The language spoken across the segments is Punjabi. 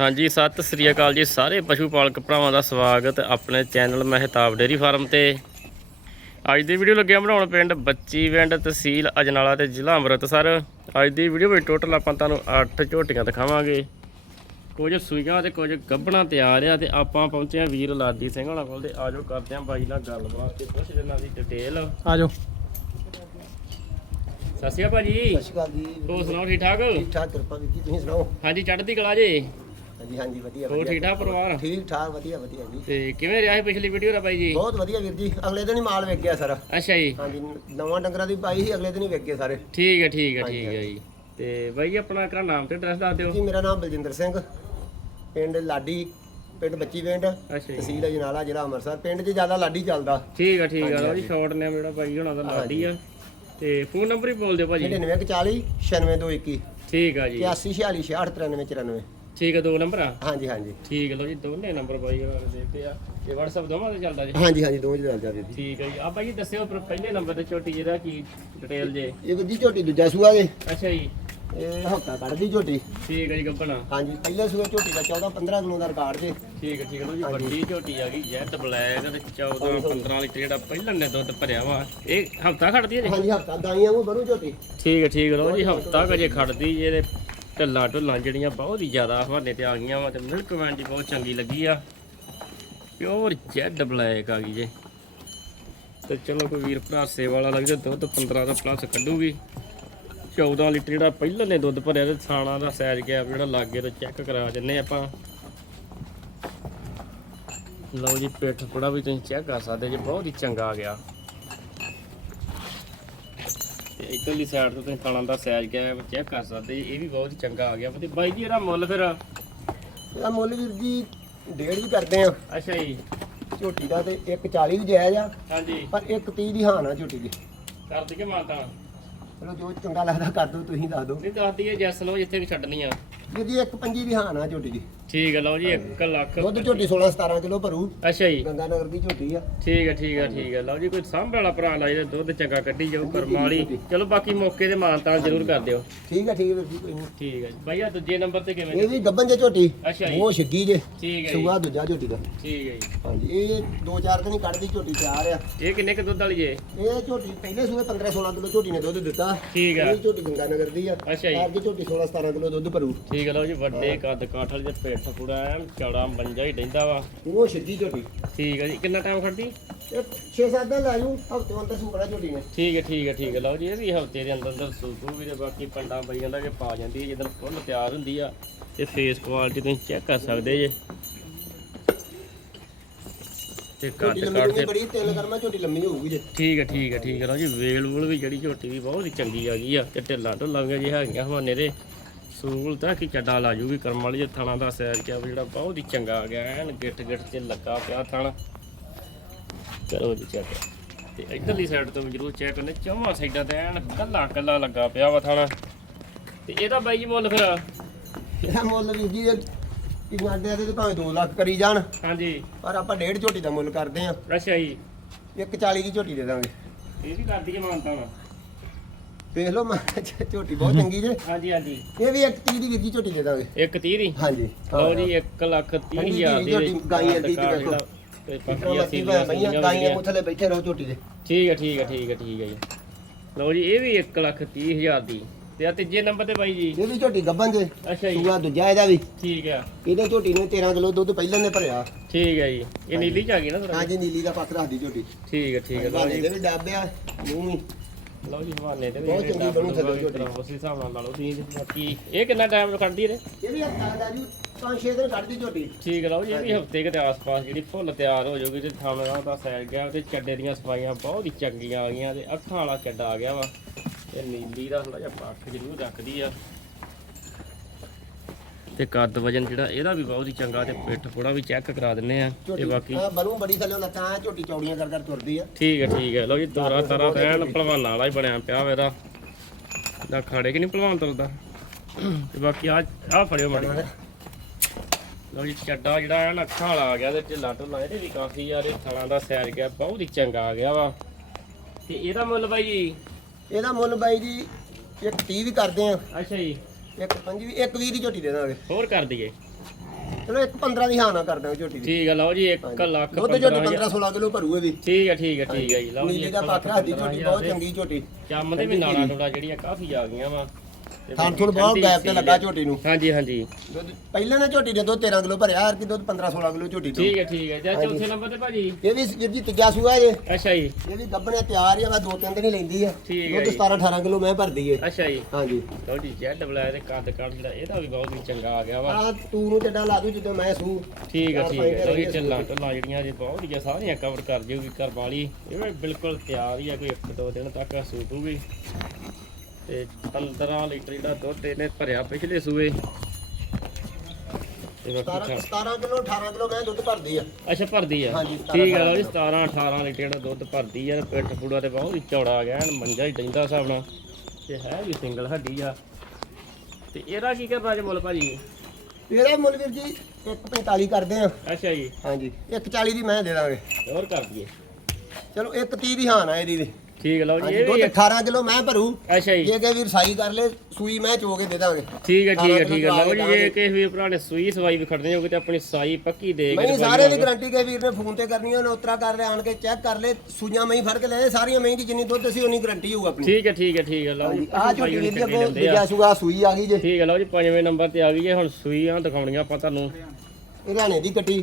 ਹਾਂਜੀ ਸਤਿ ਸ੍ਰੀ ਅਕਾਲ ਜੀ ਸਾਰੇ ਪਸ਼ੂ ਪਾਲਕ ਭਰਾਵਾਂ ਦਾ ਸਵਾਗਤ ਆਪਣੇ ਚੈਨਲ ਮਹਿਤਾਬ ਡੇਰੀ ਫਾਰਮ ਤੇ। ਅੱਜ ਦੀ ਵੀਡੀਓ ਲੱਗਿਆ ਬਣਾਉਣ ਪਿੰਡ ਬੱਚੀ ਪਿੰਡ ਤਹਿਸੀਲ ਅਜਨਾਲਾ ਤੇ ਜ਼ਿਲ੍ਹਾ ਅੰਮ੍ਰਿਤਸਰ। ਅੱਜ ਦੀ ਵੀਡੀਓ ਵਿੱਚ ਟੋਟਲ ਆਪਾਂ ਤੁਹਾਨੂੰ 8 ਝੋਟੀਆਂ ਦਿਖਾਵਾਂਗੇ। ਕੁਝ ਸੂਈਆਂ ਤੇ ਕੁਝ ਗੱਭਣਾ ਤਿਆਰ ਆ ਤੇ ਆਪਾਂ ਪਹੁੰਚੇ ਆ ਵੀਰ ਲਾਡੀ ਸਿੰਘ ਹੋਣਾ ਕੋਲ ਤੇ ਆਜੋ ਕਰਦੇ ਆ ਬਾਈ ਨਾਲ ਗੱਲਬਾਤ ਤੇ ਪੁੱਛ ਇਹਨਾਂ ਦੀ ਡਿਟੇਲ ਆ ਜਾਓ ਸਤਿ ਸ਼੍ਰੀ ਅਕਾਲ ਭਾਜੀ। ਸਤਿ ਸ਼੍ਰੀ ਅਕਾਲ ਜੀ। ਹੋਰ ਸੁਣਾਓ ਠੀਕ ਠਾਕ? ਠੀਕ ਠਾਕ ਕਿਰਪਾ ਜੀ ਤੁਸੀਂ ਸੁਣਾਓ? ਹਾਂਜੀ ਚੜ੍ਹਦੀ ਕਲਾ ਜੇ। ਹਾਂਜੀ ਹਾਂਜੀ ਵਧੀਆ ਹੋਰ ਵਧੀਆ। ਠੀਕ ਠਾਕ ਪਰਿਵਾਰ? ਠੀਕ ਠਾਕ ਵਧੀਆ ਵਧੀਆ ਜੀ। ਤੇ ਕਿਵੇਂ ਰਿਹਾ ਸੀ ਪਿਛਲੀ ਵੀਡੀਓ ਦਾ ਬਾਈ ਜੀ? ਬਹੁਤ ਵਧੀਆ ਵੀਰ ਜੀ। ਅਗਲੇ ਦਿਨ ਹੀ ਮਾਲ ਵੇਚ ਗਿਆ ਸਾਰਾ। ਅੱਛਾ ਜੀ। ਹਾਂਜੀ ਨਵਾਂ ਡੰਗਰਾਂ ਦੀ ਪਾਈ ਸੀ ਅਗਲੇ ਦਿਨ ਹੀ ਵੇਚ ਗਏ ਸਾਰੇ। ਠੀਕ ਹੈ ਠੀਕ ਹੈ ਹਾਂਜੀ, ਠੀਕ ਹੈ ਜੀ। ਤੇ ਬਾਈ ਜੀ ਆਪਣਾ ਕਿਹੜਾ ਨਾਮ ਤੇ ਐਡਰੈਸ ਦੱਸ ਦਿਓ। ਜੀ ਮੇਰਾ ਨਾਮ ਬਲਜਿੰਦਰ ਸਿੰਘ। ਪਿੰਡ ਲਾਡੀ ਪਿੰਡ ਬੱਚੀ ਪਿੰਡ। ਅੱਛਾ ਜੀ। ਤਹਿਸੀਲ ਅਜਨਾਲਾ ਜ਼ਿਲ੍ਹਾ ਅੰਮ੍ਰਿਤਸਰ। ਪਿੰਡ 'ਚ ਜ਼ਿਆਦਾ ਲਾਡੀ ਚੱਲਦਾ। ਠੀਕ ਹੈ ਠੀਕ ਹੈ। ਹਾਂਜੀ, ਲਓ ਜੀ ਹਾਂਜੀ। ਸ਼ਾਰਟ ਨੇਮ ਜਿਹੜਾ ਬਾਈ ਹੋਣਾ ਦਾ ਲਾਡੀ ਆ। ਤੇ ਫੋਨ ਨੰਬਰ ਹੀ ਬੋਲ ਦਿਓ ਭਾਜੀ। 9940 96221 ਠੀਕ ਆ ਜੀ। 8146 6693 ਠੀਕ ਹੈ ਦੋ ਨੰਬਰ ਆ? ਹਾਂਜੀ ਹਾਂਜੀ। ਠੀਕ ਹੈ ਲਓ ਜੀ ਦੋਨੇ ਨੰਬਰ ਬਾਈ ਦੇ ਦਿੱਤੇ ਆ। ਤੇ WhatsApp ਦੋਵਾਂ ਤੇ ਚੱਲਦਾ ਜੀ? ਹਾਂਜੀ ਹਾਂਜੀ ਦੋਵੇਂ ਚੱਲ ਜਾ ਵੀਰ ਜੀ। ਠੀਕ ਹੈ ਜੀ। ਆ ਬਾਈ ਜੀ ਦੱਸਿਓ ਪਰ ਪਹਿਲੇ ਨੰਬਰ ਤੇ ਛੋਟੀ ਜਿਹਦਾ ਕੀ ਡਿਟੇਲ ਜੇ? ਇਹ ਵੀਰ ਜੀ ਝੋਟੀ ਦੂਜਾ ਸੂਆ ਜੇ। ਅੱਛਾ ਜੀ। ਇਹ ਹਫਤਾ ਕੱਢਦੀ ਝੋਟੀ ਠੀਕ ਹੈ ਜੀ ਗੱਪਣਾ ਹਾਂਜੀ ਪਹਿਲੇ ਸੂਏ ਝੋਟੀ ਦਾ 14 15 ਕਿਲੋ ਦਾ ਰਿਕਾਰਡ ਜੇ। ਠੀਕ ਹੈ ਠੀਕ ਹੈ ਜੀ। ਵੱਡੀ ਝੋਟੀ ਆ ਗਈ ਜੈਟ ਬਲੈਕ ਤੇ 14 15 ਲੀਟਰ ਜਿਹੜਾ ਪਹਿਲਾਂ ਨੇ ਦੁੱਧ ਭਰਿਆ ਵਾ ਇਹ ਹਫਤਾ ਖੜਦੀ ਹੈ ਜੀ? ਹਾਂਜੀ ਹਫਤਾ ਗਾਈਆਂ ਨੂੰ ਬਰੂ ਝੋਟੀ ਠੀਕ ਹੈ ਠੀਕ ਲਓ ਜੀ ਹਫਤਾ ਕਜੇ ਖੜਦੀ ਇਹਦੇ ਢੱਲਾ ਢੁੱਲਾਂ ਜਿਹੜੀਆਂ ਬਹੁਤ ਹੀ ਜ਼ਿਆਦਾ ਹਵਾਨੇ ਤੇ ਆ ਗਈਆਂ ਵਾ ਤੇ ਮਿਲਕ ਵੈਂਡੀ ਬਹੁਤ ਚੰਗੀ ਲੱਗੀ ਆ। ਪਿਓਰ ਜੈਡ ਬਲੈਕ ਆ ਗਈ ਜੇ। ਤੇ ਚਲੋ ਕੋਈ ਵੀਰ ਭਰਾ ਸੇਵਾ ਵਾਲਾ ਲੱਗਦਾ, ਦੁੱਧ 15 ਦਾ ਪਲੱਸ ਕੱਢੂਗੀ। 14 ਲੀਟਰ ਜਿਹੜਾ ਪਹਿਲਾਂ ਨੇ ਦੁੱਧ ਭਰਿਆ ਤੇ ਥਾਣਾ ਦਾ ਸਾਈਜ਼ ਗਿਆ ਜਿਹੜਾ ਲਾਗੇ ਤੋਂ ਚੈੱਕ ਕਰਾ ਜੰਨੇ ਆਪਾਂ। ਲਓ ਜੀ, ਪਿੱਠ ਪੜਾ ਵੀ ਤੁਸੀਂ ਚੈੱਕ ਕਰ ਸਕਦੇ ਜੇ, ਬਹੁਤ ਹੀ ਚੰਗਾ ਆ ਗਿਆ। ਇਧਰਲੀ ਸਾਈਡ ਤੋਂ ਤੁਸੀਂ ਖਾਣਾ ਦਾ ਸਾਈਜ਼ ਕਿਆ ਚੈੱਕ ਕਰ ਸਕਦੇ। ਇਹ ਵੀ ਬਹੁਤ ਚੰਗਾ ਆ ਗਿਆ। ਤੇ ਬਾਈ ਜੀ ਇਹਦਾ ਮੁੱਲ ਫਿਰ? ਇਹਦਾ ਮੁੱਲ ਵੀਰ ਜੀ ਡੇਢ ਵੀ ਕਰਦੇ ਆ। ਅੱਛਾ ਜੀ। ਝੋਟੀ ਦਾ ਤੇ 140 ਵੀ ਜਾਇਜ਼ ਆ। ਹਾਂਜੀ। ਪਰ 130 ਦੀ ਹਾਨ ਆ ਝੋਟੀ ਦੀ। ਕਰ ਦਈਏ ਮਾਤਾ। ਚਲੋ ਜੋ ਚੰਗਾ ਲੱਗਦਾ ਕਰ ਦਿਓ ਤੁਸੀਂ ਦੱਸ ਦਿਓ। ਨਹੀਂ ਦੱਸ ਦਈਏ ਜੈਸ ਲਓ ਜਿੱਥੇ ਵੀ ਛੱਡਣੀ ਆ। ਵੀਰ ਜੀ 125 ਦੀ ਹਾਨ ਆ ਝੋਟੀ ਦੀ। ਠੀਕ ਹੈ ਲਓ ਜੀ 1 ਲੱਖ ਦੁੱਧ ਝੋਟੀ 16 17 ਕਿਲੋ ਭਰੂ। ਅੱਛਾ ਜੀ। ਗੰਗਾ ਨਗਰ ਦੀ ਝੋਟੀ ਆ। ਠੀਕ ਹੈ ਠੀਕ ਹੈ ਠੀਕ ਹੈ ਲਓ ਜੀ ਕੋਈ ਸਾਂਭ ਵਾਲਾ ਭਰਾ ਲਾਈ ਤੇ ਦੁੱਧ ਚੰਗਾ ਕੱਢੀ ਜਾਊ ਕਰਮਾਂ ਵਾਲੀ। ਚਲੋ ਬਾਕੀ ਮੌਕੇ ਤੇ ਮਾਨਤਾ ਜ਼ਰੂਰ ਕਰ ਦਿਓ। ਠੀਕ ਆ ਠੀਕ ਆ ਵੀਰ ਜੀ ਕੋਈ ਠੀਕ ਹੈ ਜੀ। ਬਾਈ ਆ ਦੂਜੇ ਨੰਬਰ ਤੇ ਕਿਵੇਂ ਇਹ ਵੀ ਗੱਬਨ ਜੇ ਝੋਟੀ। ਅੱਛਾ ਜੀ। ਉਹ ਛਿੱਗੀ ਜੇ। ਠੀਕ ਹੈ ਜੀ। ਸੂਆ ਦੂਜਾ ਝੋਟੀ ਦਾ। ਠੀਕ ਹੈ ਜੀ। ਹਾਂਜੀ ਇਹ ਦੋ ਚਾਰ ਦਿਨ ਹੀ ਕੱਢਦੀ ਝੋਟੀ ਤਿਆਰ ਆ। ਇਹ ਕਿੰਨੇ ਕ ਦੁੱਧ ਵਾਲੀ ਜੇ? ਇਹ ਝੋਟੀ ਪਹਿਲੇ ਸੂਏ 15 16 ਕਿਲੋ ਝੋਟੀ ਨੇ ਦੁੱਧ ਦਿੱਤਾ। ਠੀਕ ਹੈ ਇਹ ਝੋਟੀ ਗੰਗਾ ਨਗਰ ਦੀ ਆ। ਅੱਛਾ ਜੀ। ਆਪ ਦੀ ਝੋਟੀ 16 17 ਕਿਲੋ ਦੁੱਧ ਭਰੂ। ਠੀਕ ਹੈ ਲਓ ਜੀ? ਵੱਡੇ ਕੱਦ ਕਾਠਲ ਜੇ ਪਿੱਠ ਪੂੜਾ ਐਨ ਚੌੜਾ ਮੰਜਾ ਹੀ ਡੈਂਦਾ ਵਾ। ਉਹ ਛਿੱਗੀ ਝੋਟੀ। ਠੀਕ ਹੈ ਜੀ। ਕਿੰਨਾ ਟਾਈਮ ਖੜਦੀ? ਇਹ 6-7 ਦਿਨ ਲਾਇਓ ਹਫ਼ਤੇ ਅੰਦਰ ਸੂਪੜਾ ਝੋਟੀ ਨੇ। ਠੀਕ ਹੈ ਠੀਕ ਹੈ ਠੀਕ ਹੈ ਲਓ ਜੀ ਇਹ ਵੀ ਹਫ਼ਤੇ ਦੇ ਅੰਦਰ ਅੰਦਰ ਸੂਕੂ ਵੀ ਤੇ ਬਾਕੀ ਪੰਡਾਂ ਬਈਆਂ ਦਾ ਕਿ ਪਾ ਜਾਂਦੀ ਹੈ ਜਦੋਂ ਫੁੱਲ ਤਿਆਰ ਹੁੰਦੀ ਆ। ਤੇ ਫੇਸ ਕੁਆਲਿਟੀ ਤੁਸੀਂ ਚੈੱਕ ਕਰ ਸਕਦੇ ਜੇ। ਤੇ ਕਾਠ ਲੰਮੀ ਤੇ ਬੜੀ ਤਿੰਨ ਕਰਮਾ ਝੋਟੀ ਲੰਮੀ ਹੋਊਗੀ ਜੇ। ਠੀਕ ਹੈ ਠੀਕ ਹੈ ਠੀਕ ਹੈ ਲਓ ਜੀ ਵੇਲ ਵੂਲ ਵੀ ਜਿਹੜੀ ਝੋਟੀ ਦੀ ਬਹੁਤ ਹੀ ਚੰਗੀ ਆ ਗਈ ਆ। ਤੇ ਢਿੱਲਾ ਢੁੱਲਾ ਵੀ ਜੀ ਹੈਗੀਆਂ ਹਵਾਨੇ ਦੇ। ਸੂਲ ਤਾਂ ਕੀ ਚੱਡਾ ਲਾ ਜੂਗੀ ਕਰਮ ਵਾਲੀ ਥਣਾ ਦਾ ਸਾਈਜ਼ ਕਿਆ ਵੀ ਜਿਹੜਾ ਬਹੁਤ ਹੀ ਚੰਗਾ ਆ ਗਿਆ ਐਨ ਗਿੱਟ ਗਿੱਟ ਚ ਲੱਗਾ ਪਿਆ ਥਣ। ਕਰੋ ਜੀ ਚੈੱਕ ਤੇ ਇਧਰਲੀ ਸਾਈਡ ਤੋਂ ਵੀ ਜਰੂਰ ਚੈੱਕ ਕਰਨੇ ਚੌਵਾਂ ਸਾਈਡਾਂ ਤੇ ਐਨ ਕੱਲਾ ਕੱਲਾ ਲੱਗਾ ਪਿਆ ਵਾ ਥਣਾ। ਤੇ ਇਹਦਾ ਬਾਈ ਜੀ ਮੁੱਲ ਫਿਰ? ਇਹਦਾ ਮੁੱਲ ਵੀ ਜੀ ਪਿੰਗਾਂਡਿਆਂ ਦੇ ਤੇ ਭਾਵੇਂ 2 ਲੱਖ ਕਰੀ ਜਾਣ। ਹਾਂਜੀ। ਪਰ ਆਪਾਂ ਡੇਢ ਝੋਟੀ ਦਾ ਮੁੱਲ ਕਰਦੇ ਆ ਅੱਛਾ ਜੀ। 140 ਦੀ ਝੋਟੀ ਦੇ ਦਾਂਗੇ। ਇਹ ਵੀ ਕਰ ਦਈਏ ਮਾਨਤਾ ਨਾ ਦੇਖ ਲਓ ਮੈਂ ਝੋਟੀ ਬਹੁਤ ਚੰਗੀ ਜੇ। ਹਾਂਜੀ ਹਾਂਜੀ। ਇਹ ਵੀ 130 ਦੀ ਵੀਰ ਜੀ ਝੋਟੀ ਦੇ ਦਾਂਗੇ। ਇੱਕ 30 ਦੀ? ਹਾਂਜੀ। ਲਓ ਜੀ 1 ਲੱਖ 30 ਹਾਂਜੀ, ਹਜ਼ਾਰ ਦੀ ਝੋਟੀ ਗਾਈਆਂ ਦੀ ਦੇਖੋ। ਤੇ ਮਰਜ਼ੀ ਅਸੀਂ ਮਈਆਂ ਗਾਈਆਂ ਮੁੱਥਲੇ ਬੈਠੇ ਰਹੋ ਝੋਟੀ ਦੇ। ਠੀਕ ਹੈ ਠੀਕ ਹੈ ਠੀਕ ਹੈ ਠੀਕ ਹੈ ਜੀ। ਲਓ ਜੀ ਇਹ ਵੀ 1 ਲੱਖ 30 ਹਜ਼ਾਰ ਦੀ। ਤੇ ਆ ਤੀਜੇ ਨੰਬਰ ਤੇ ਬਾਈ ਜੀ? ਇਹ ਵੀ ਝੋਟੀ ਗੱਬਨ ਜੇ ਅੱਛਾ ਜੀ। ਸੂਆ ਦੂਜਾ ਇਹਦਾ ਵੀ। ਠੀਕ ਹੈ। ਇਹਦੇ ਝੋਟੀ ਨੇ 13 ਕਿਲੋ ਦੁੱਧ ਪਹਿਲਾਂ ਨੇ ਭਰਿਆ। ਠੀਕ ਹੈ ਜੀ। ਇਹ ਨੀਲੀ ਚ ਆ ਗਈ ਨਾ ਹਾਂਜੀ ਨੀਲੀ ਦਾ ਪੱਤ ਰੱਖਦੀ ਝੋਟੀ। ਠੀਕ ਹੈ ਠੀਕ ਹੈ। ਲਓ ਜੀ। ਦੇ ਵੀ ਡੱਬਿਆ ਮੂੰਹ ਵੀ। ਲਓ ਜੀ ਹਵਾਨੇ ਤੇ ਵੀ ਬਹੁਤ ਜਿਹੜੇ ਚੰਗੀ ਡੱਬ ਬਣੂ ਥੱਲੇ ਡੁੱਬ ਝੋਟੀ। ਉਸ ਹਿਸਾਬ ਨਾਲ ਲਾ ਲਓ ਤੁਸੀਂ ਬਾਕੀ ਇਹ ਕਿੰਨਾ ਟਾਈਮ ਕੱਢਦੀ ਇਹਦੇ ਇਹ ਵੀ ਹੱਥਾਂ ਦਾ ਜੀ ਪੰਜ ਛੇ ਦਿਨ ਕੱਢਦੀ ਝੋਟੀ। ਠੀਕ ਲਓ ਜੀ ਇਹ ਵੀ ਹਫ਼ਤੇ ਕਿਤੇ ਆਸ-ਪਾਸ ਜਿਹੜੀ ਫੁੱਲ ਤਿਆਰ ਹੋ ਜਾਊਗੀ ਤੇ ਤਾਂ ਸੈਰ ਗਿਆ ਤੇ ਚੱਡੇ ਦੀਆਂ ਸਫਾਈਆਂ ਬਹੁਤ ਹੀ ਚੰਗੀਆਂ ਆ ਗਈਆਂ ਤੇ ਅੱਖਾਂ ਵਾਲਾ ਚੱਡਾ ਆ ਗਿਆ ਵਾ। ਤੇ ਨੀਲੀ ਦਾ ਥੋੜਾ ਜਿਹਾ ਪੱਖ ਜ਼ਰੂਰ ਰੱਖਦੀ ਆ। ਤੇ ਕੱਦ ਵਜਨ ਜਿਹੜਾ ਇਹਦਾ ਵੀ ਬਹੁਤ ਹੀ ਚੰਗਾ ਤੇ ਪਿੱਠ ਪੋੜਾ ਵੀ ਚੈੱਕ ਕਰਾ ਦਿੰਨੇ ਆ ਤੇ ਬਾਕੀ ਬਰੂ ਬੜੀ ਥੱਲੇ ਲੱਤਾਂ ਝੋਟੀ ਚੌੜੀਆਂ ਕਰ ਕਰ ਤੁਰਦੀ ਆ। ਠੀਕ ਹੈ ਠੀਕ ਹੈ ਲਓ ਜੀ ਦੋਰਾ ਤਾਰਾ ਰਹਿਣ ਭਲਵਾਨਾਂ ਵਾਲਾ ਹੀ ਬਣਿਆ ਪਿਆ ਵਾ ਇਹਦਾ। ਦਾ ਖਾੜੇ ਕਿ ਨਹੀਂ ਭਲਵਾਨ ਤੁਰਦਾ? ਤੇ ਬਾਕੀ ਆ ਆ ਫੜਿਓ ਮੜੀ ਲਓ ਜੀ ਚੱਡਾ ਜਿਹੜਾ ਹੈ ਨਾ ਅੱਖਾਂ ਵਾਲਾ ਆ ਗਿਆ ਤੇ ਢਿੱਲਾ ਢੁੱਲਾ ਇਹਦੇ ਵੀ ਕਾਫੀ ਯਾਰ ਇਹ ਥਲਾਂ ਦਾ ਸੈਰ ਗਿਆ ਬਹੁਤ ਹੀ ਚੰਗਾ ਆ ਗਿਆ ਵਾ। ਤੇ ਇਹਦਾ ਮੁੱਲ ਬਾਈ ਜੀ? ਇਹਦਾ ਮੁੱਲ ਬਾਈ ਜੀ ਇੱਕ 30 ਵੀ ਕਰਦੇ ਆ। ਅੱਛਾ ਜੀ। ਇੱਕ 5 ਵੀ ਇੱਕ 20 ਦੀ ਝੋਟੀ ਦੇ ਦਾਂਗੇ। ਹੋਰ ਕਰ ਦਈਏ। ਚਲੋ ਇੱਕ 15 ਦੀ ਹਾਂ ਨਾ ਕਰ ਦਾਂਗੇ ਝੋਟੀ ਦੀ। ਠੀਕ ਹੈ ਲਓ ਜੀ 1 ਲੱਖ ਦੁੱਧ ਝੋਟੀ 15 15 16 ਕਿਲੋ ਭਰੂ ਇਹ ਵੀ ਠੀਕ ਹੈ ਠੀਕ ਹੈ ਠੀਕ ਹੈ ਜੀ ਲਓ ਜੀ ਨੀਲੀ ਦਾ ਲੱਖ ਪੱਖ ਰੱਖਦੀ ਝੋਟੀ ਬਹੁਤ 15,000 ਚੰਗੀ ਝੋਟੀ। ਚੰਮ ਦੇ ਵੀ ਨਾਲਾਂ ਟੋੜਾ ਜਿਹੜੀਆਂ ਕਾਫੀ ਆ ਗਈਆਂ ਵਾ। ਤੇ ਥਾਂ ਥੁਣ ਬਹੁਤ ਗੈਪ ਤੇ ਲੱਗਾ ਹੈ। ਝੋਟੀ ਨੂੰ। ਹਾਂਜੀ ਹਾਂਜੀ। ਦੁੱਧ ਪਹਿਲਾਂ ਨਾ ਝੋਟੀ ਨੇ ਦੁੱਧ 13 ਕਿਲੋ ਭਰਿਆ ਹਰ ਕੀ ਦੁੱਧ 15 16 ਕਿਲੋ ਝੋਟੀ ਤੋਂ। ਠੀਕ ਹੈ ਠੀਕ ਹੈ। ਜਾਂ ਚੌਥੇ ਨੰਬਰ ਤੇ ਭਾਜੀ? ਇਹ ਵੀ ਵੀਰ ਜੀ ਤੀਜਾ ਸੂਆ ਜੇ। ਅੱਛਾ ਜੀ। ਇਹ ਵੀ ਗੱਬਣੇ ਤਿਆਰ ਆ ਮੈਂ ਦੋ ਤਿੰਨ ਦਿਨ ਹੀ ਲੈਂਦੀ ਆ। ਠੀਕ ਹੈ ਦੁੱਧ ਜੀ। 17 18 ਕਿਲੋ ਮੈਂ ਭਰਦੀ ਏ। ਅੱਛਾ ਜੀ। ਹਾਂਜੀ। ਜੀ ਜੈਡ ਬਲਾਇਆ ਤੇ ਕੱਦ ਕੱਦ ਜਿਹੜਾ ਇਹਦਾ ਵੀ ਬਹੁਤ ਹੀ ਚੰਗਾ ਆ ਗਿਆ ਵਾ। ਆ ਤੂੰ ਨੂੰ ਚੱਡਾ ਲਾ ਦੂ ਜਦੋਂ ਮੈਂ ਸੂ। ਠੀਕ ਹੈ ਠੀਕ ਹੈ। ਗਏ ਢਿੱਲਾਂ ਢਿੱਲਾਂ ਜਿਹੜੀਆਂ ਜੇ ਬਹੁਤ ਹੀ ਸਾਰੀਆਂ ਕਵਰ ਕਰ ਜਿਓਗੀ ਘਰ ਵਾਲੀ। ਇਹ ਬਿਲਕੁਲ ਤਿਆਰ ਹੀ ਆ ਕੋਈ ਇੱਕ ਦੋ ਦਿਨ ਤੱਕ ਸੂਟੂਗੀ ਤੇ 15 ਲੀਟਰ ਜਿਹੜਾ ਦੁੱਧ ਇਹਨੇ ਭਰਿਆ ਪਿਛਲੇ ਸੂਏ। ਤੇ 17 ਬਾਕੀ ਖਾ- 17 ਕਿਲੋ 18 ਕਿਲੋ ਮੈਂ ਦੁੱਧ ਭਰਦੀ ਆ। ਅੱਛਾ ਭਰਦੀ ਆ। ਹਾਂਜੀ, 17 ਠੀਕ ਆ ਲਓ ਜੀ 17 18 ਲੀਟਰ ਜਿਹੜਾ ਦੁੱਧ ਭਰਦੀ ਆ ਪਿੱਠ ਪੂੜਾ ਤੇ ਬਹੁਤ ਹੀ ਚੌੜਾ ਆ ਗਿਆ ਐਨ ਮੰਜਾ ਹੀ ਡੈਂਦਾ ਹਿਸਾਬ ਨਾਲ ਤੇ ਹੈ ਵੀ ਸਿੰਗਲ ਹੱਡੀ ਆ। ਤੇ ਇਹਦਾ ਕੀ ਕਰਨਾ ਜੇ ਮੁੱਲ ਭਾਜੀ? ਇਹਦਾ ਮੁੱਲ ਵੀਰ ਜੀ 145 ਕਰਦੇ ਆ। ਅੱਛਾ ਜੀ। ਹਾਂਜੀ 140 ਦੀ ਮੈਂ ਦੇ ਦਾਂਗੇ। ਹੋਰ ਕਰ ਦਈਏ। ਚਲੋ 130 ਦੀ ਹਾਂ ਨਾ ਇਹਦੀ ਵੀ। ਠੀਕ ਲਓ ਜੀ ਹਾਂਜੀ ਇਹ ਦੁੱਧ ਵੀ 18 ਕਿਲੋ ਮੈਂ ਭਰੂ। ਅੱਛਾ ਜੀ। ਜੇ ਕੇ ਵੀਰ ਸਾਈ ਕਰ ਲੈ ਸੂਈ ਮੈਂ ਚੋ ਕੇ ਦੇ ਦਾਂਗੇ। ਠੀਕ ਹੈ ਠੀਕ ਹੈ ਠੀਕ ਹੈ ਲਓ ਜੀ ਜੇ ਕਿਸੇ ਵੀ ਭਰਾ ਨੇ ਸੂਈ ਸਵਾਈ ਵੀ ਖੜਨੀ ਹੋਵੇ ਤੇ ਆਪਣੀ ਸਾਈ ਪੱਕੀ ਦੇ ਕੇ ਮੈਂ ਸਾਰੇ ਦੀ ਗਾਰੰਟੀ ਕੇ ਵੀਰ ਨੇ ਫੋਨ ਤੇ ਕਰਨੀ ਉਹਨੇ ਉਤਰਾ ਕਰ ਲੈ ਆਣ ਕੇ ਚੈੱਕ ਕਰ ਲੈ ਸੂਈਆਂ ਮੈਂ ਫੜ ਕੇ ਲੈ ਸਾਰੀਆਂ ਮੈਂ ਦੀ ਜਿੰਨੀ ਦੁੱਧ ਅਸੀਂ ਉਨੀ ਗਾਰੰਟੀ ਹੋਊ ਆਪਣੀ। ਠੀਕ ਹੈ ਠੀਕ ਹੈ ਠੀਕ ਹੈ ਲਓ ਜੀ ਆ ਝੋਟੀ ਵੀਰ ਜੀ ਅੱਗੋਂ ਦੂਜਾ ਸੂਆ ਸੂਈ ਆ ਗਈ ਜੇ। ਠੀਕ ਹੈ ਲਓ ਜੀ ਪੰਜਵੇਂ ਨੰਬਰ ਤੇ ਆ ਗਈ ਜੇ ਹੁਣ ਸੂਈਆਂ ਦਿਖਾਉਣੀਆਂ ਆਪਾਂ ਤੁਹਾਨੂੰ। ਹਰਿਆਣੇ ਦੀ ਕੱਟੀ।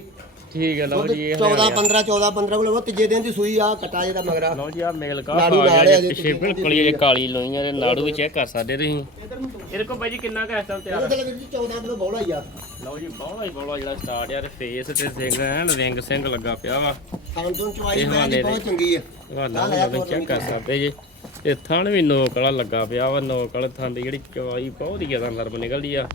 ਠੀਕ ਹੈ ਲਓ ਦੁੱਧ ਜੀ ਇਹ 14 15 14 15 ਕਿਲੋ ਉਹ ਤੀਜੇ ਦਿਨ ਦੀ ਸੂਈ ਆ ਕਟਾ ਜਿਹਦਾ ਮਗਰਾ। ਲਓ ਜੀ ਆ ਮੇਲ ਕਾ ਨਾੜੂ ਆ ਨਾਲ ਗਿਆ ਹੈ ਜੀ ਜੀ, ਪਿੱਛੇ ਤੁਸੀਂ ਬਿਲਕੁਲ ਇਹ ਕਾਲੀ ਲੋਈਆਂ ਦੇ ਨਾੜੂ ਵੀ ਚੈੱਕ ਕਰ ਸਕਦੇ ਤੁਸੀਂ। ਇਹਦੇ ਕੋਲ ਬਾਈ ਜੀ ਕਿੰਨਾ ਕੁ ਇਸ ਟਾਈਮ ਤਿਆਰ ਇਹਦੇ ਵੀਰ ਜੀ 14 ਕਿਲੋ ਬੋਲਾ ਹੀ ਆ। ਲਓ ਜੀ ਬੌਲਾ ਹੀ ਬੌਲਾ ਜਿਹੜਾ ਸਟਾਰਟ ਯਾਰ ਫੇਸ ਤੇ ਸਿੰਘ ਐਨ ਰਿੰਗ ਸਿੰਘ ਲੱਗਾ ਪਿਆ ਵਾ। ਖਾਣ ਤੋਂ ਚਵਾਈ ਇਹ ਮੈਂ ਹਾਲੇ ਦੀ ਬਹੁਤ ਚੰਗੀ ਆ। ਹਵਾਨਾ ਵੀ ਚੈੱਕ ਕਰ ਸਕਦੇ ਜੀ। ਤੇ ਥਣ ਵੀ ਨੋਕ ਵਾਲਾ ਲੱਗਾ ਪਿਆ ਵਾ ਨੋਕ ਵਾਲੇ ਥਣ ਦੀ ਜਿਹੜੀ ਚਵਾਈ ਬਹੁਤ ਹੀ ਜ਼ਿਆਦਾ ਨਰਮ ਨਿਕਲਦੀ ਆ।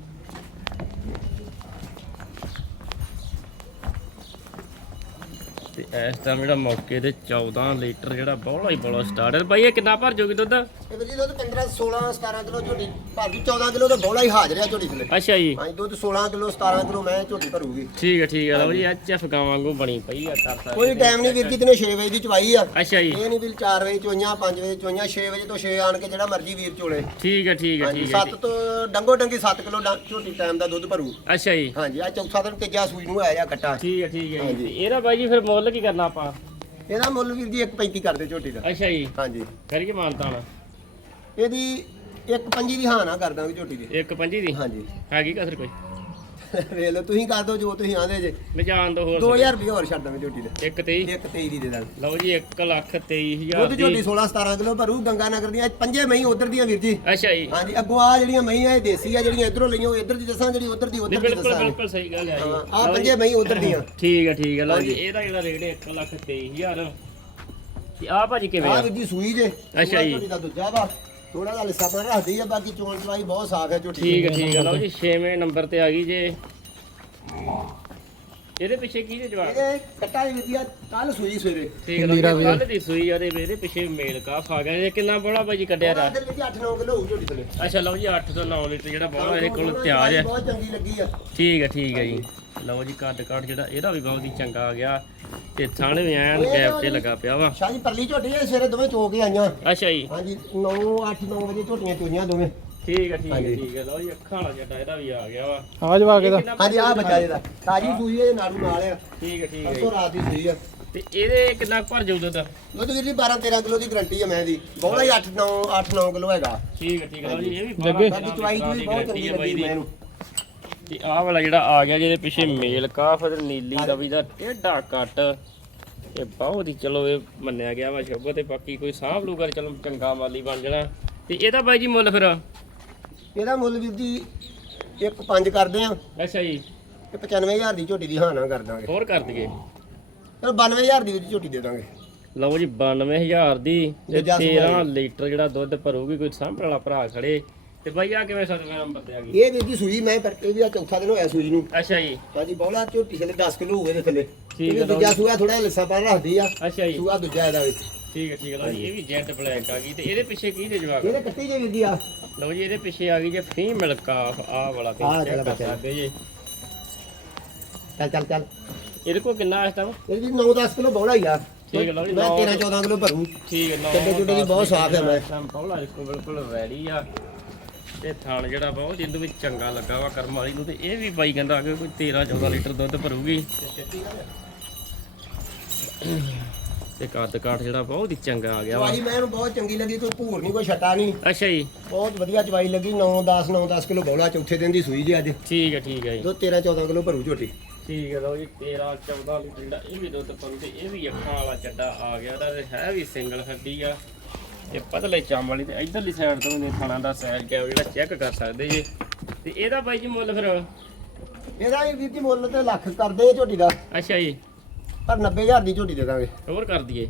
ਇਸ ਟਾਈਮ ਜਿਹੜਾ ਮੌਕੇ ਤੇ 14 ਲੀਟਰ ਜਿਹੜਾ ਬੌਲਾ ਹੀ ਬੌਲਾ ਸਟਾਰਟ ਹੈ। ਬਾਈ ਇਹ ਕਿੰਨਾ ਭਰ ਜੋਗੀ ਦੁੱਧ? ਇਹ ਵੀਰ ਜੀ ਦੁੱਧ 15 16 17 ਕਿਲੋ ਝੋਟੀ ਭਾਜੀ 14 ਕਿਲੋ ਤਾਂ ਬੋਲਾ ਹੀ ਹਾਜ਼ਰ ਆ ਝੋਟੀ ਥਲੇ। ਅੱਛਾ ਜੀ। ਹਾਂਜੀ ਦੁੱਧ 16 ਕਿਲੋ 17 ਕਿਲੋ ਮੈਂ ਝੋਟੀ ਭਰੂਗੀ। ਠੀਕ ਹੈ ਠੀਕ ਹੈ। ਲਓ ਜੀ ਐਚ ਐਫ ਗਾਂ ਵਾਂਗੂ ਬਣੀ ਪਈ ਆ ਕਰ ਸਕਦੇ ਕੋਈ ਟਾਈਮ ਨਹੀਂ ਵੀਰ ਜੀ ਤੈਨੂੰ 6 ਵਜੇ ਦੀ ਚਵਾਈ ਆ। ਅੱਛਾ ਜੀ। ਇਹ ਨਹੀਂ ਵੀ 4 ਵਜੇ ਚੋਈਆਂ 5 ਵਜੇ ਚੋਈਆਂ 6 ਵਜੇ ਤੋਂ 6 ਆਣ ਕੇ ਜਿਹੜਾ ਮਰਜ਼ੀ ਵੀਰ ਚੋਲੇ ਠੀਕ ਹੈ ਠੀਕ ਹੈ ਠੀਕ ਹੈ 7 ਤੋਂ ਡੰਗੋ ਡੰਗੀ 7 ਕਿਲੋ ਝੋਟੀ ਟਾਈਮ ਦਾ ਦੁੱਧ ਭਰੂ। ਅੱਛਾ ਜੀ। ਹਾਂਜੀ ਆ ਚੌਥਾ ਦਿਨ ਤੀਜਾ ਸੂਈ ਨੂੰ ਆਇਆ ਕੱਟਾ। ਠੀਕ ਹੈ ਠੀਕ ਹੈ ਇਹਦਾ ਬਾਈ ਜੀ ਫਿਰ ਮੁੱਲ ਕੀ ਕਰਨਾ ਆਪਾਂ? ਇਹਦਾ ਮੁੱਲ ਵੀਰ ਜੀ 1.35 ਕਰਦੇ ਝੋਟੀ ਦਾ। ਅੱਛਾ ਜੀ। ਹਾਂਜੀ। ਕਰੀਏ ਮਾਨਤਾਨ ਇਹਦੀ 1.5 ਦੀ ਹਾਂ ਨਾ ਕਰ ਦਾਂਗੇ ਝੋਟੀ ਦੀ। ਇੱਕ ਪੰਜੀ ਦੀ? ਹਾਂਜੀ। ਹੈਗੀ ਕਸਰ ਕੋਈ? ਵੇਖ ਲਓ ਤੁਸੀਂ ਕਰ ਦਿਓ ਜੋ ਤੁਸੀਂ ਆਂਦੇ ਜੇ। ਮੈਂ ਜਾਣ ਦੋ ਹੋਰ 2000 ਰੁਪਏ ਹੋਰ ਛੱਡ ਦਾਂਗੇ ਝੋਟੀ ਦੇ। ਇੱਕ ਤੇਈ। 1.23 ਦੀ ਦੇ ਦਾਂਗੇ। ਲਓ ਜੀ 1 ਲੱਖ 23000 ਦੁੱਧ ਝੋਟੀ ਦੀ 16 17 ਕਿਲੋ ਭਰੂ ਗੰਗਾ ਨਗਰ ਦੀਆਂ ਪੰਜੇ ਮਹੀਂ ਉਧਰ ਦੀਆਂ ਵੀਰ ਜੀ। ਅੱਛਾ ਜੀ। ਹਾਂਜੀ ਅੱਗੋਂ ਆ ਜਿਹੜੀਆਂ ਮਹੀਂ ਆ ਇਹ ਦੇਸੀ ਆ ਜਿਹੜੀਆਂ ਇਧਰੋਂ ਲਈਆਂ ਉਹ ਇਧਰ ਦੀ ਦੱਸਾਂ ਜਿਹੜੀ ਉਧਰ ਦੀ ਉਧਰ ਦੀ ਬਿਲਕੁਲ ਦੱਸਾਂ। ਬਿਲਕੁਲ ਸਹੀ ਗੱਲ ਹੈ ਜੀ। ਆ ਪੰਜੇ ਮਹੀਂ ਉਧਰ ਦੀਆਂ। ਠੀਕ ਹੈ ਠੀਕ ਹੈ ਲਓ ਜੀ। ਇਹਦਾ ਜਿਹੜਾ ਰੇਟ ਹੈ 1 ਲੱਖ 23000 ਤੇ ਆ ਭਾਜੀ ਕਿਵੇਂ ਆ? ਵੀਰ ਜੀ ਸੂਈ ਜੇ। ਅੱਛਾ ਜੀ। ਦਾ ਦੂਜਾ ਵਾ। ਥੋੜਾ ਜਿਹਾ ਲਿੱਸਾ ਪਰ ਰੱਖਦੀ ਆ, ਬਾਕੀ ਚੋਣ ਚਵਾਈ ਬਹੁਤ ਸਾਫ਼ ਹੈ ਝੋਟੀ ਠੀਕ ਹੈ ਠੀਕ ਹੈ। ਲਓ ਜੀ 6ਵੇਂ ਨੰਬਰ ਤੇ ਆ ਗਈ ਜੇ। ਇਹਦੇ ਪਿੱਛੇ ਕੀ ਦੇ ਜਵਾਬ? ਇਹ ਕੱਟਾ ਵੀ ਵਧੀਆ ਕੱਲ ਸੂਈ ਸਵੇਰੇ। ਠੀਕ ਹੈ ਜੀ ਕੱਲ ਦੀ ਸੂਈ ਆ ਦੇ ਇਹਦੇ ਪਿੱਛੇ ਮੇਲ ਕਾਫ ਆ ਗਿਆ। ਇਹ ਕਿੰਨਾ ਬੋਲਾ ਭਾਜੀ ਕੱਢਿਆ ਰਾ ਇਹਦੇ ਵਿੱਚ 8-9 ਕਿਲੋ ਹੋਊ ਝੋਟੀ ਥਲੇ। ਅੱਛਾ ਲਓ ਜੀ 8 ਤੋਂ 9 ਲੀਟਰ ਜਿਹੜਾ ਬੋਲਾ ਇਹਦੇ ਕੋਲ ਤਿਆਰ ਹੈ ਬਹੁਤ ਚੰਗੀ ਲੱਗੀ ਆ। ਠੀਕ ਹੈ ਠੀਕ ਹੈ ਜੀ। ਲਓ ਜੀ ਕੱਟ ਕੱਟ ਜਿਹੜਾ ਇਹਦਾ ਵੀ ਬਹੁਤ ਹੀ ਚੰਗਾ ਆ ਗਿਆ। ਤੇ ਥਣ ਵੀ ਐਨ ਗੈਪ ਤੇ ਲੱਗਾ ਪਿਆ ਵਾ। ਸ਼ਾਹ ਜੀ ਪਰਲੀ ਝੋਟੀ ਇਹ ਸਵੇਰੇ ਦੋਵੇਂ ਚੋ ਕੇ ਆਈਆਂ। ਅੱਛਾ ਜੀ। ਹਾਂਜੀ 9 8-9 ਵਜੇ ਝੋਟੀਆਂ ਚੋਈਆਂ ਦੋਵੇਂ। ਠੀਕ ਹੈ ਠੀਕ ਹੈ ਹਾਂਜੀ। ਠੀਕ ਹੈ ਲਓ ਜੀ ਅੱਖਾਂ ਵਾਲਾ ਜੱਟਾ ਇਹਦਾ ਵੀ ਆ ਗਿਆ ਵਾ। ਆ ਜਵਾ ਕੇ ਦਾ। ਹਾਂਜੀ ਆ ਬੱਚਾ ਇਹਦਾ। ਤਾਜੀ ਸੂਈ ਇਹ ਨਾੜੂ ਨਾਲ ਆ। ਠੀਕ ਹੈ ਠੀਕ ਹੈ ਪਰਸੋਂ ਰਾਤ ਦੀ ਸੂਈ ਆ। ਤੇ ਇਹਦੇ ਕਿੰਨਾ ਕੁ ਭਰ ਜਾਊ ਦੁੱਧ? ਵੀਰ ਜੀ 12-13 ਕਿਲੋ ਦੀ ਗਰੰਟੀ ਆ ਮੈਂ ਦੀ ਬੋਲਾ ਹੀ 8-9 8-9 ਕਿਲੋ ਹੈਗਾ। ਠੀਕ ਹੈ ਠੀਕ ਹੈ ਲਓ ਜੀ ਇਹ ਵੀ ਜੱਗੇ। ਬਾਕੀ ਚਵਾਈ ਚੂਈ ਬਹੁਤ ਚੰਗੀ ਲੱਗੀ ਮੈਨੂੰ। ਤੇ ਆਹ ਵਾਲਾ ਜਿਹੜਾ ਆ ਗਿਆ ਜਿਹਦੇ ਪਿੱਛੇ ਮੇਲ ਕਾਫ ਤੇ ਨੀਲੀ ਰਵੀ ਦਾ ਟੇਢਾ ਕੱਟ। ਇਹ ਬਹੁਤ ਹੀ ਚਲੋ ਇਹ ਮੰਨਿਆ ਗਿਆ ਵਾ ਸ਼ੁਭ ਤੇ ਬਾਕੀ ਕੋਈ ਸਾਂਭ ਲੂਗਾ ਤੇ ਚਲੋ ਚੰਗਾ ਮਾਲੀ ਬਣ ਜਾਣਾ। ਤੇ ਇਹਦਾ ਬਾਈ ਜੀ ਮੁੱਲ ਫਿਰ? ਇਹਦਾ ਮੁੱਲ ਵੀਰ ਜੀ 1.5 ਕਰਦੇ ਆ ਅੱਛਾ ਜੀ। ਤੇ 95000 ਦੀ ਝੋਟੀ ਦੀ ਹਾਂ ਨਾ ਕਰ ਦਾਂਗੇ। ਹੋਰ ਕਰ ਦਈਏ। ਚਲੋ 92000 ਦੀ ਵੀਰ ਜੀ ਝੋਟੀ ਦੇ ਦਾਂਗੇ। ਲਓ ਜੀ 92000 ਦੀ ਤੇ ਦੂਜਾ ਸੂਆ 13 ਲੀਟਰ ਜਿਹੜਾ ਦੁੱਧ ਭਰੂਗੀ ਕੋਈ ਸਾਂਭਣ ਵਾਲਾ ਭਰਾ ਖੜੇ। ਤੇ ਬਾਈ ਆ ਕਿਵੇਂ ਸਤਵੇਂ ਨੰਬਰ ਤੇ ਆ ਗਈ? ਇਹ ਵੀਰ ਜੀ ਸੂਈ ਮੈਂ ਪਰ ਇਹ ਵੀ ਆ ਚੌਥਾ ਦਿਨ ਹੋਇਆ ਸੂਈ ਨੂੰ। ਅੱਛਾ ਜੀ। ਹਾਂਜੀ ਬੋਲਾ ਝੋਟੀ ਥਲੇ 10 ਕਿਲੋ ਹੋ ਗਏ ਦੇ ਥੱਲੇ। ਠੀਕ ਹੈ ਦੂਜਾ ਸੂਆ ਥੋੜਾ ਜਿਹਾ ਲਿੱਸਾ ਪਰ ਰੱਖਦੀ ਆ। ਅੱਛਾ ਜੀ। ਸੂਆ ਦੂਜਾ ਇਹਦਾ ਵਿੱਚ। ਠੀਕ ਹੈ ਠੀਕ ਹੈ। ਲਓ ਜੀ ਇਹ ਵੀ ਜੈਟ ਬਲੈਕ ਆ ਗਈ ਤੇ ਇਹਦੇ ਪਿੱਛੇ ਕੀ ਦੇ ਜਵਾਬ ਇਹਦੇ ਕੱਟੀ ਜੇ ਵੀਰ ਜੀ ਆ। ਲਓ ਜੀ ਇਹਦੇ ਪਿੱਛੇ ਆ ਗਈ ਜੇ ਫੀਮੇਲ ਕਾਫ ਆ ਵਾਲਾ ਤੇ ਆਹ ਚੈੱਕ ਜਿਹੜਾ ਕਰ ਬੱਚਾ। ਸਕਦੇ ਜੀ। ਚੱਲ ਚੱਲ ਚੱਲ। ਇਹਦੇ ਕੋਲ ਕਿੰਨਾ ਇਸ ਟਾਈਮ ਇਹ ਜੀ 9-10 ਕਿਲੋ ਬੋਲਾ ਹੀ ਆ। ਠੀਕ ਹੈ ਲਓ ਜੀ, ਮੈਂ ਨੌ- 13-14 ਕਿਲੋ ਭਰੂ। ਠੀਕ ਹੈ ਨੌ ਚੱਡੇ ਚੁੱਡੇ ਦੀ ਬਹੁਤ ਸਾਫ਼ ਹੈ ਮੈਂ। ਇਸ ਟਾਈਮ ਪੌਲਾ ਦੇਖੋ ਬਿਲਕੁਲ ਰੈਡੀ ਆ। ਤੇ ਥਣ ਜਿਹੜਾ ਬਹੁਤ ਇਹਦੇ ਵਿੱਚ ਚੰਗਾ ਲੱਗਾ ਵਾ ਕਰਮ ਵਾਲੀ ਨੂੰ ਤੇ ਇਹ ਵੀ ਬਾਈ ਕਹਿੰਦਾ ਅੱਗੇ ਕੋਈ 13 14 ਲੀਟਰ ਦੁੱਧ ਭਰੂਗੀ। ਤੇ ਕੱਦ ਕਾਠ ਜਿਹੜਾ ਬਹੁਤ ਹੀ ਚੰਗਾ ਆ ਗਿਆ ਵਾ। ਚਵਾਈ ਮੈਂ ਇਹਨੂੰ ਬਹੁਤ ਚੰਗੀ ਲੱਗੀ ਕੋਈ ਭੂਰ ਨਹੀਂ ਕੋਈ ਛੱਟਾ ਨਹੀਂ ਅੱਛਾ ਜੀ। ਬਹੁਤ ਵਧੀਆ ਚਵਾਈ ਲੱਗੀ 9 10 9 10 ਕਿਲੋ ਬੋਲਾ ਚੌਥੇ ਦਿਨ ਦੀ ਸੂਈ ਜੀ ਅੱਜ। ਠੀਕ ਹੈ ਠੀਕ ਹੈ ਜੀ। ਦੋ 13 14 ਕਿਲੋ ਭਰੂ ਝੋਟੀ। ਠੀਕ ਹੈ ਲਓ ਜੀ 13 14 ਲੀਟਰ ਜਿਹੜਾ ਇਹ ਵੀ ਦੁੱਧ ਪਾਉਂ ਤੇ ਇਹ ਵੀ ਅੱਖਾਂ ਵਾਲਾ ਚੱਡਾ ਆ ਗਿਆ ਤੇ ਹੈ ਵੀ ਸਿੰਗਲ ਹੱਡੀ ਆ। ਇਹ ਪਤਲੇ ਚਾਮ ਵਾਲੀ ਤੇ ਇਧਰਲੀ ਸਾਈਡ ਤੋਂ ਵੀ ਥਾਣਾ ਦਾ ਸਾਈਜ਼ ਕਿਆ ਜਿਹੜਾ ਚੈੱਕ ਕਰ ਸਕਦੇ ਜੀ। ਤੇ ਇਹਦਾ ਬਾਈ ਜੀ ਮੁੱਲ ਫਿਰ? ਇਹਦਾ ਇਹ ਵੀਰ ਜੀ ਮੁੱਲ ਤੇ ਲੱਖ ਕਰਦੇ ਝੋਟੀ ਦਾ। ਅੱਛਾ ਜੀ। ਪਰ 90000 ਦੀ ਝੋਟੀ ਦੇ ਦਾਂਗੇ। ਹੋਰ ਕਰ ਦਈਏ।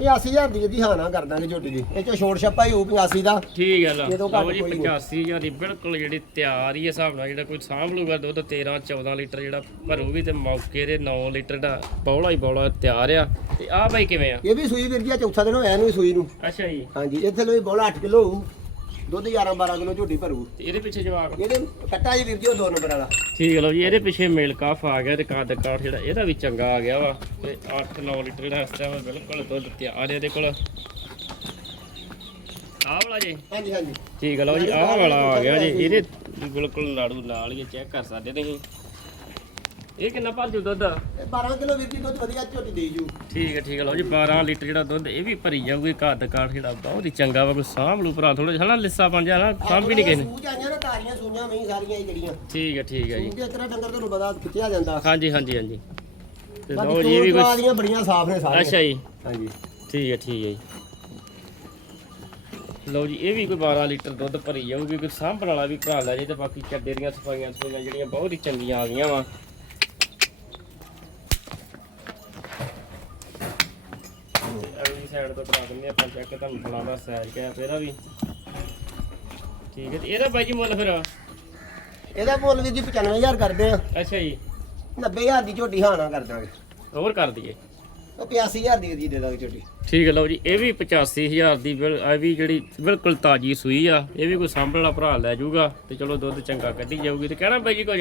ਇਹ 80000 ਦੀ ਜੀ ਹਾਂ ਨਾ ਕਰ ਦਾਂਗੇ ਝੋਟੀ ਦੀ। ਇਹ ਚੋਂ ਛੋੜ ਛੱਪਾ ਹੀ ਹੋਊ 85 ਦਾ। ਠੀਕ ਹੈ ਲਾ। ਘੱਟ ਲਓ ਜੀ ਕੋਈ ਨਹੀਂ। 85000 ਦੀ ਬਿਲਕੁਲ ਜਿਹੜੀ ਤਿਆਰ ਹੀ ਹੈ ਹਿਸਾਬ ਨਾਲ ਜਿਹੜਾ ਕੋਈ ਸਾਂਭ ਲੂਗਾ ਦੁੱਧ 13 14 ਲੀਟਰ ਜਿਹੜਾ ਭਰੂਗੀ ਤੇ ਮੌਕੇ ਦੇ 9 ਲੀਟਰ ਦਾ ਬੌਲਾ ਹੀ ਬੌਲਾ ਤਿਆਰ ਆ। ਤੇ ਆਹ ਬਾਈ ਕਿਵੇਂ ਆ? ਇਹ ਵੀ ਸੂਈ ਵੀਰ ਜੀ ਆਹ ਚੌਥਾ ਦਿਨ ਹੋਇਆ ਇਹਨੂੰ ਸੂਈ ਨੂੰ। ਅੱਛਾ ਜੀ। ਹਾਂਜੀ ਇੱਥੇ ਲੋਈ ਬੋਲਾ 8 ਕਿਲੋ ਹੋਊ। ਦੁੱਧ 11 12 ਕਿਲੋ ਝੋਟੀ ਭਰੂ। ਤੇ ਇਹਦੇ ਪਿੱਛੇ ਜਵਾਬ ਇਹਦੇ ਕੱਟਾ ਜੀ ਵੀਰ ਜੀ ਉਹ ਦੋ ਨੰਬਰ ਵਾਲਾ। ਠੀਕ ਲਓ ਜੀ ਇਹਦੇ ਪਿੱਛੇ ਮੇਲ ਕਾਫ ਆ ਗਿਆ ਤੇ ਕੱਦ ਕਾਠ ਜਿਹੜਾ ਇਹਦਾ ਵੀ ਚੰਗਾ ਆ ਗਿਆ ਵਾ। ਤੇ 8-9 ਲੀਟਰ ਜਿਹੜਾ ਇਸ ਟਾਈਮ ਬਿਲਕੁਲ ਦੁੱਧ ਤਿਆਰ ਇਹਦੇ ਕੋਲ। ਆਹ ਵਾਲਾ ਜੀ? ਹਾਂਜੀ ਹਾਂਜੀ। ਠੀਕ ਲਓ ਜੀ ਆਹ ਵਾਲਾ ਆ ਗਿਆ ਜੀ। ਇਹਦੇ ਬਿਲਕੁਲ ਲਾੜੂ ਨਾਲ ਹੀ ਚੈੱਕ ਕਰ ਸਕਦੇ ਤੁਸੀਂ। ਇਹ ਕਿੰਨਾ ਭਰ ਜੂ ਦੁੱਧ? ਇਹ 12 ਕਿਲੋ ਵੀਰ ਜੀ ਦੁੱਧ ਵਧੀਆ ਝੋਟੀ ਦੇਈ ਜੂ। ਠੀਕ ਹੈ ਠੀਕ ਹੈ। ਲਓ ਜੀ 12 ਲੀਟਰ ਜਿਹੜਾ ਦੁੱਧ ਇਹ ਵੀ ਭਰੀ ਜਾਊਗੀ ਕੱਦ ਕਾਠ ਜਿਹੜਾ ਬਹੁਤ ਹੀ ਚੰਗਾ ਵਾ ਕੋਈ ਸਾਂਭ ਲੂ ਭਰਾ ਥੋੜਾ ਜਿਹਾ ਹਨਾ ਲਿੱਸਾ ਬਣ ਜਾ ਨਾ ਸਾਂਭ ਵੀ ਨਹੀਂ ਕਿਸੇ ਨੇ। ਸੂਝ ਆਈਆਂ ਨਾ ਤਾਰੀਆਂ ਸੂਈਆਂ ਨਹੀਂ ਸਾਰੀਆਂ ਇਹ ਜਿਹੜੀਆਂ। ਠੀਕ ਹੈ ਠੀਕ ਹੈ ਜੀ। ਸੂਝ ਇਸ ਤਰ੍ਹਾਂ ਡੰਗਰ ਤੁਹਾਨੂੰ ਪਤਾ ਕਿੱਥੇ ਜਾਂਦਾ। ਹਾਂਜੀ ਹਾਂਜੀ ਹਾਂਜੀ। ਤੇ ਲਓ ਜੀ ਇਹ ਵੀ ਕੋਈ ਦੀਆਂ ਬੜੀਆਂ ਸਾਫ਼ ਨੇ ਸਾਰੀਆਂ। ਅੱਛਾ ਜੀ। ਹਾਂਜੀ। ਠੀਕ ਹੈ ਠੀਕ ਹੈ ਜੀ। ਲਓ ਜੀ ਇਹ ਵੀ ਕੋਈ 12 ਲੀਟਰ ਦੁੱਧ ਭਰੀ ਜਾਊਗੀ ਕੋਈ ਸਾਂਭਣ ਵਾਲਾ ਵੀ ਭਰਾ ਲੈ ਜੇ ਤੇ ਬਾਕੀ ਚੱਡੇ ਦੀਆਂ ਸਫਾਈਆਂ ਸਫਾਈਆਂ ਜਿਹੜੀਆਂ ਬਹੁਤ ਹੀ ਚੰਗੀਆਂ ਆ ਗਈਆਂ ਵਾ ਅਗਲੀ ਸਾਈਡ ਤੋਂ ਕਰਾ ਦਿੰਦੇ ਆਪਾਂ ਚੈੱਕ ਤੁਹਾਨੂੰ ਫਲਾਂ ਦਾ ਸਾਈਜ਼ ਕਿਆ ਇਹਦਾ ਵੀ। ਠੀਕ ਹੈ ਤੇ ਇਹਦਾ ਬਾਈ ਜੀ ਮੁੱਲ ਫਿਰ? ਇਹਦਾ ਮੁੱਲ ਵੀਰ ਜੀ 95000 ਕਰਦੇ ਆ ਅੱਛਾ ਜੀ। 90000 ਦੀ ਝੋਟੀ ਹਾਂ ਨਾ ਕਰ ਦਾਂਗੇ। ਹੋਰ ਕਰ ਦਈਏ। ਉਹ 85000 ਦੀ ਜੀ ਦੇ ਦਾਂਗੇ ਝੋਟੀ। ਠੀਕ ਹੈ ਲਓ ਜੀ ਇਹ ਵੀ 85000 ਦੀ ਬਿਲ ਇਹ ਵੀ ਜਿਹੜੀ ਬਿਲਕੁਲ ਤਾਜੀ ਸੂਈ ਆ ਇਹ ਵੀ ਕੋਈ ਸਾਂਭਣ ਵਾਲਾ ਭਰਾ ਲੈ ਜਾਊਗਾ ਤੇ ਚਲੋ ਦੁੱਧ ਚੰਗਾ ਕੱਢੀ ਜਾਊਗੀ। ਤੇ ਕਹਿਣਾ ਬਾਈ ਜੀ ਕੁਝ?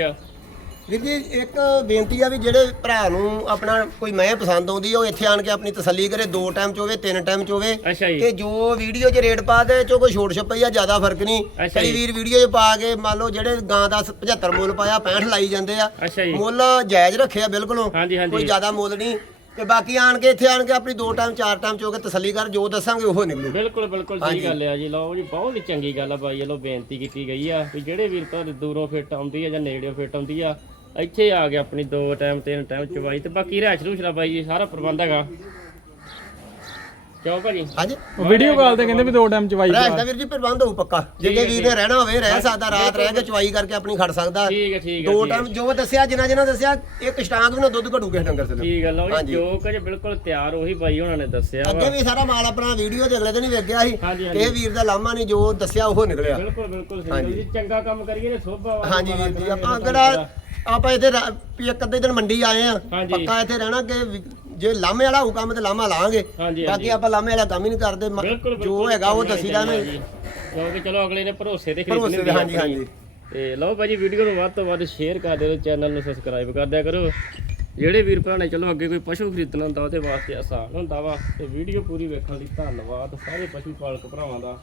ਵੀਰ ਜੀ ਇੱਕ ਬੇਨਤੀ ਆ ਵੀ ਜਿਹੜੇ ਭਰਾ ਨੂੰ ਆਪਣਾ ਕੋਈ ਮੈਂ ਪਸੰਦ ਆਉਂਦੀ ਆ ਉਹ ਇੱਥੇ ਆਣ ਕੇ ਆਪਣੀ ਤਸੱਲੀ ਕਰੇ ਦੋ ਟਾਈਮ ਚ ਹੋਵੇ ਤਿੰਨ ਟਾਈਮ ਚ ਹੋਵੇ। ਅੱਛਾ ਜੀ। ਤੇ ਜੋ ਵੀਡੀਓ 'ਚ ਰੇਟ ਪਾ ਦੇ ਚੋ ਕੋਈ ਛੋਟ ਛਪਈ ਆ ਜ਼ਿਆਦਾ ਫ਼ਰਕ ਨਹੀਂ। ਅੱਛਾ ਕਈ ਜੀ। ਵੀਰ ਵੀਡੀਓ 'ਚ ਪਾ ਕੇ ਮੰਨ ਲਓ ਜਿਹੜੇ ਗਾਂ ਦਾ 75 ਮੁੱਲ ਪਾਇਆ 65 ਲਾਈ ਜਾਂਦੇ ਆ। ਅੱਛਾ ਜੀ। ਮੁੱਲ ਜਾਇਜ਼ ਰੱਖਿਆ ਬਿਲਕੁਲੋਂ। ਹਾਂਜੀ ਹਾਂਜੀ। ਕੋਈ ਜ਼ਿਆਦਾ ਮੁੱਲ ਨਹੀਂ। ਤੇ ਬਾਕੀ ਆਣ ਕੇ ਇੱਥੇ ਆਣ ਕੇ ਆਪਣੀ ਦੋ ਟਾਈਮ ਚਾਰ ਟਾਈਮ ਚੋ ਕੇ ਤਸੱਲੀ ਕਰ ਜੋ ਦੱਸਾਂਗੇ ਉਹ ਨਿਕਲੂ। ਬਿਲਕੁਲ ਬਿਲਕੁਲ ਸਹੀ ਗੱਲ ਆ ਜੀ। ਲਓ ਜੀ ਬਹੁਤ ਹੀ ਚੰਗੀ ਗੱਲ ਆ ਬਾਈ। ਵੱਲੋਂ ਬੇਨਤੀ ਕੀਤੀ ਗਈ ਆ ਵੀ ਜਿਹੜੇ ਵੀਰ ਤੁਹਾਡੇ ਦੂਰੋਂ ਫਿੱਟ ਆਉਂਦੀ ਆ ਜਾਂ ਨੇੜਿਓਂ ਫਿੱਟ ਆਉਂਦੀ ਆ ਇੱਥੇ ਆ ਕੇ ਆਪਣੀ ਦੋ ਟਾਈਮ ਤਿੰਨ ਟਾਈਮ ਚਵਾਈ ਤੇ ਬਾਕੀ ਰਹਿਸ਼ ਰੂਸ਼ਰਾ ਬਾਈ ਜੀ ਸਾਰਾ ਪ੍ਰਬੰਧ ਹੈਗਾ। ਕਿਉਂ ਭਾਜੀ? ਹਾਂਜੀ। ਵੀਡੀਓ ਕਾਲ ਤੇ ਕਹਿੰਦੇ ਵੀ ਦੋ ਟਾਈਮ ਚਵਾਈ ਰਹਿ ਦਾ ਵੀਰ ਜੀ ਪ੍ਰਬੰਧ ਹੋਊ ਪੱਕਾ। ਜੇ ਜੇ ਵੀਰ ਨੇ ਰਹਿਣਾ ਹੋਵੇ ਰਹਿ ਸਕਦਾ ਰਾਤ ਰਹਿ ਕੇ ਚਵਾਈ ਕਰਕੇ ਆਪਣੀ ਖੜ ਸਕਦਾ। ਠੀਕ ਹੈ ਠੀਕ ਹੈ ਦੋ। ਟਾਈਮ ਜੋ ਦੱਸਿਆ ਜਿੰਨਾ ਜਿੰਨਾ ਦੱਸਿਆ ਇੱਕ ਸਟਾਂਕ ਵੀ ਨਾ ਦੁੱਧ ਘਟੂ ਕਿਸੇ ਡੰਗਰ ਤੋਂ ਠੀਕ ਹੈ ਲਓ ਜੀ। ਜੋ ਕੁਝ ਬਿਲਕੁਲ ਤਿਆਰ ਉਹੀ ਬਾਈ ਉਹਨਾਂ ਨੇ ਦੱਸਿਆ ਅੱਗੇ ਵੀ ਸਾਰਾ ਮਾਲ ਆਪਣਾ ਵੀਡੀਓ ਤੇ ਅਗਲੇ ਦਿਨ ਹੀ ਵੇਖ ਗਿਆ ਸੀ ਇਹ ਵੀਰ ਦਾ ਲਾਮਾ ਨਹੀਂ ਜੋ ਦੱਸਿਆ ਉਹ ਨਿਕਲਿਆ। ਬਿਲਕੁਲ ਬਿਲਕੁਲ ਜੀ। ਚੰਗਾ ਕੰਮ ਕਰੀਏ ਤੇ ਸੋਭਾ ਹਾਂਜੀ ਵੀਰ ਜੀ ਆਪਾਂ ਕਿਹੜਾ ਆਪਾਂ ਇੱਥੇ ਰਾ- ਵੀ ਇੱਕ ਅੱਧੇ ਦਿਨ ਮੰਡੀ ਆਏ ਆ। ਹਾਂਜੀ। ਪੱਕਾ ਇੱਥੇ ਰਹਿਣਾ ਕਿ ਵੀ ਜੇ ਲਾਮੇ ਵਾਲਾ ਹੋਊ ਕੰਮ ਤੇ ਲਾਮਾ ਲਾਵਾਂਗੇ। ਹਾਂਜੀ ਬਾਕੀ ਆਪਾਂ ਲਾਮੇ ਵਾਲਾ ਕੰਮ ਹੀ ਨਹੀਂ ਕਰਦੇ। ਮ- ਬਿਲਕੁਲ ਜੋ ਹੈਗਾ ਉਹ ਦੱਸੀਦਾ ਨੇ। ਕਿਉਂਕਿ ਚਲੋ ਅਗਲੇ ਨੇ ਭਰੋਸੇ ਤੇ ਭਰੋਸੇ ਖਰੀਦਣੀ ਤੇ, ਹੁੰਦੀ ਆ ਹਾਂਜੀ, ਆਪਣੀ। ਹਾਂਜੀ। ਤੇ ਲਓ ਭਾਜੀ ਵੀਡੀਓ ਨੂੰ ਵੱਧ ਤੋਂ ਵੱਧ ਸ਼ੇਅਰ ਕਰ ਦਿਓ ਚੈਨਲ ਨੂੰ ਸਬਸਕ੍ਰਾਈਬ ਕਰ ਦਿਆ ਕਰੋ। ਜਿਹੜੇ ਵੀਰ ਭਰਾ ਨੇ ਚਲੋ ਅੱਗੇ ਕੋਈ ਪਸ਼ੂ ਖਰੀਦਣਾ ਹੁੰਦਾ ਉਹਦੇ ਵਾਸਤੇ ਆਸਾਨ ਹੁੰਦਾ ਵਾ। ਤੇ ਵੀਡੀਓ ਪੂਰੀ ਵੇਖਣ ਲਈ ਧੰਨਵਾਦ ਸਾਰੇ ਪਸ਼ੂ ਪਾਲਕ ਭਰਾਵਾਂ ਦਾ।